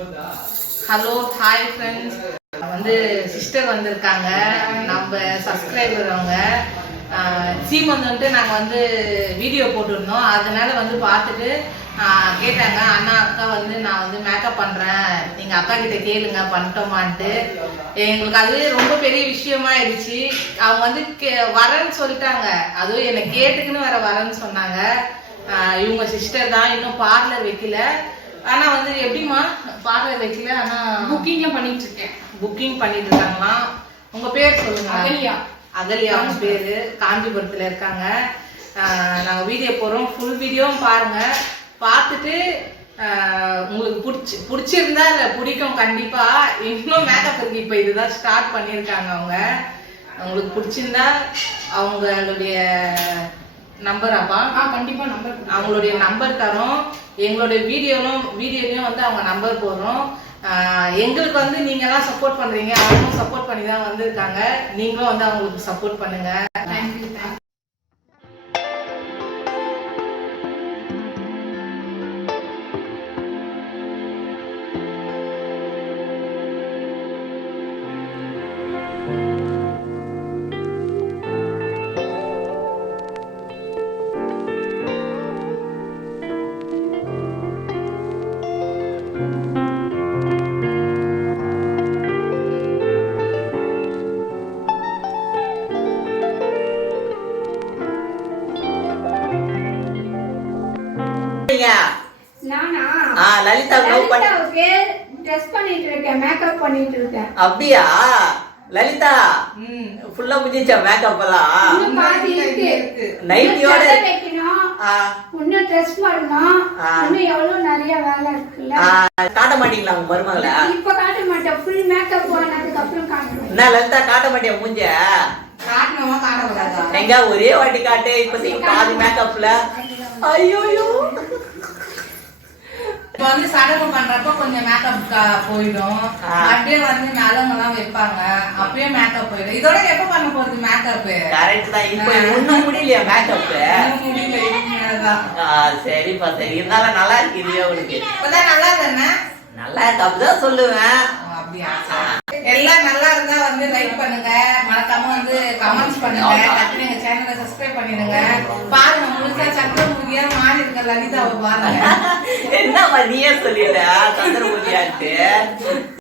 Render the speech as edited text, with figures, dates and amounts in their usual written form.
Hello hi friends, வந்து sister வந்திருக்காங்க, நம்ம சப்ஸ்கிரைபர் அவங்க. சீமந்த் வந்துட்டு நாங்கள் வந்து வீடியோ போட்டிருந்தோம், அதனால வந்து பார்த்துட்டு கேட்டாங்க, அண்ணா அக்கா வந்து நான் வந்து மேக்கப் பண்ணுறேன், நீங்கள் அக்கா கிட்ட கேளுங்க பண்ணிட்டோமான்ட்டு. எங்களுக்கு அது ரொம்ப பெரிய விஷயமா ஆயிடுச்சு. அவங்க வந்து வரேன்னு சொல்லிட்டாங்க, அதுவும் என்னை கேட்டுக்குன்னு வரேன்னு சொன்னாங்க. இவங்க சிஸ்டர் தான், இன்னும் பார்லர் வைக்கல. ஆனா வந்து எப்படிமா பார்லர் வைக்கல, ஆனா புக்கிங்ல பண்ணிட்டு இருக்கேன். புக்கிங் பண்ணிட்டு இருக்காங்களாம். உங்க பேர் சொல்லுங்க. அகலியா. அகலியா அவங்க பேரு, காஞ்சிபுரத்துல இருக்காங்க. நாங்க வீடியோ போறோம், ஃபுல் வீடியோவும் பாருங்க. பார்த்துட்டு உங்களுக்கு பிடிச்சிருந்தா இல்ல பிடிக்கும் கண்டிப்பா. இன்னும் மேக்கப் இருக்கு, இப்ப இதுதான் ஸ்டார்ட் பண்ணியிருக்காங்க அவங்க. உங்களுக்கு பிடிச்சிருந்தா அவங்களுடைய நம்பராப்பா? கண்டிப்பா நம்பர், அவங்களுடைய நம்பர் தரோம். எங்களுடைய வீடியோலையும் வந்து அவங்க நம்பர் போடுறோம். எங்களுக்கு வந்து நீங்க எல்லாம் சப்போர்ட் பண்றீங்க, அவங்களும் சப்போர்ட் பண்ணி தான் வந்திருக்காங்க. நீங்களும் வந்து அவங்களுக்கு சப்போர்ட் பண்ணுங்க. தேங்க்யூ. லலிதா ட்ரெஸ் பண்ணிட்டு இருக்கேன், மேக்கப் பண்ணிட்டு இருக்கேன். அப்படியா லலிதா? ஃபுல்லா முடிஞ்சா மேக்கப் எல்லாம்? இன்னும் பாதி இருக்கு. நைட்டியோட வைக்கணும், இன்னும் ட்ரெஸ் பண்ணணும், இன்னும் எவ்வளவு நிறைய வேலை இருக்குல்ல. காட்ட மாட்டீங்களா உங்க மருமகளை? இப்ப காட்ட மாட்டேன், ஃபுல் மேக்கப் போனதுக்கு அப்புறம் காட்டுவேன். என்ன லலிதா காட்ட மாட்டியா மூஞ்ச? காட்டணுமா காட்டக்கூடாதா? எங்க ஒரே வாட்டி காட்டு, இப்ப பாதி மேக்கப்ல. ஐயோ இப்ப வந்து சடங்கு பண்றப்ப கொஞ்சம் மேக்கப் போயிடும், அப்படியே வந்து நலங்கெல்லாம் வைப்பாங்க, அப்பயே மேக்கப் போயிடும். இதோட எப்ப பண்ண போறது மேக்கப்? கரெக்ட் தான். இப்ப ஒண்ணும் முடியலையா மேக்கப்? முடியல. சரிப்பா சரி, இருந்தாலும் நல்லா இருக்கு இல்லையா உனக்கு? இப்பதான் நல்லா தானே? நல்லா இருக்கு அப்படிதான் சொல்லுவேன். அப்படியா? எல்லாம் நல்லா இருந்தா வந்து லைக் பண்ணுங்க, மறக்காம வந்து கமெண்ட்ஸ் பண்ணுங்க, டக்குனு எங்க சேனலை சப்ஸ்கிரைப் பண்ணிடுங்க. பாருங்க, முழுசா சந்திரமுகியா மாறி இருக்க லலிதாவை பாருங்க. என்ன நீயே சொல்லிடுற சந்திரமுகியாட்டு?